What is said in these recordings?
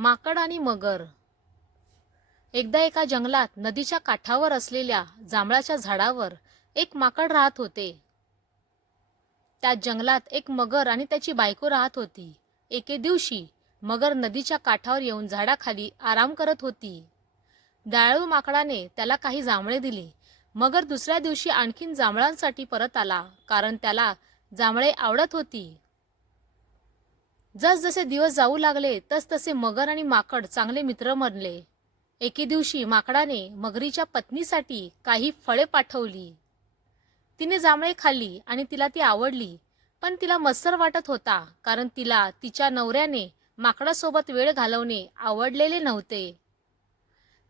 माकड आणि मगर. एकदा एका जंगलात नदीच्या काठावर असलेल्या जांभळाच्या झाडावर एक माकड राहत होते. त्या जंगलात एक मगर आणि त्याची बायको राहत होती. एके दिवशी मगर नदीच्या काठावर येऊन झाडाखाली आराम करत होती. दयाळू माकडाने त्याला काही जांभळे दिली. मगर दुसऱ्या दिवशी आणखीन जांभळांसाठी परत आला, कारण त्याला जांभळे आवडत होती. जसजसे दिवस जाऊ लागले तसतसे मगर आणि माकड चांगले मित्र बनले. एके दिवशी माकडाने मगरीच्या पत्नीसाठी काही फळे पाठवली. तिने जांभळे खाल्ली आणि तिला ती आवडली, पण तिला मत्सर वाटत होता, कारण तिला तिच्या नवऱ्याने माकडासोबत वेळ घालवणे आवडलेले नव्हते.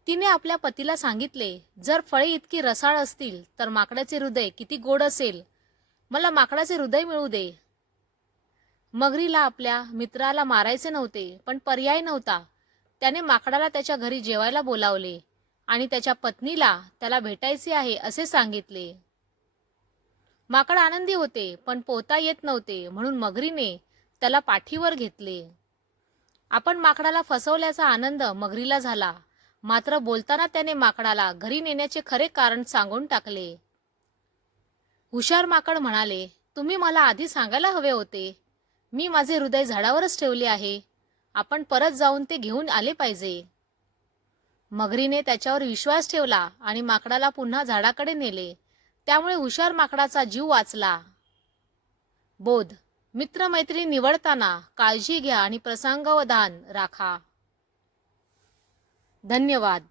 तिने आपल्या पतीला सांगितले, जर फळे इतकी रसाळ असतील तर माकडाचे हृदय किती गोड असेल. मला माकडाचे हृदय मिळू दे. मगरीला आपल्या मित्राला मारायचे नव्हते, पण पर्याय नव्हता. त्याने माकडाला त्याच्या घरी जेवायला बोलावले आणि त्याच्या पत्नीला त्याला भेटायचे आहे असे सांगितले. माकड आनंदी होते, पण पोहता येत नव्हते, म्हणून मगरीने त्याला पाठीवर घेतले. आपण माकडाला फसवल्याचा आनंद मगरीला झाला, मात्र बोलताना त्याने माकडाला घरी नेण्याचे खरे कारण सांगून टाकले. हुशार माकड म्हणाले, तुम्ही मला आधी सांगायला हवे होते. मी माझे हृदय झाडावरच ठेवले आहे. आपण परत जाऊन ते घेऊन आले पाहिजे. मगरीने त्याच्यावर विश्वास ठेवला आणि माकडाला पुन्हा झाडाकडे नेले. त्यामुळे हुशार माकडाचा जीव वाचला. बोध: मित्रमैत्रिणी निवडताना काळजी घ्या आणि प्रसंगावधान राखा. धन्यवाद.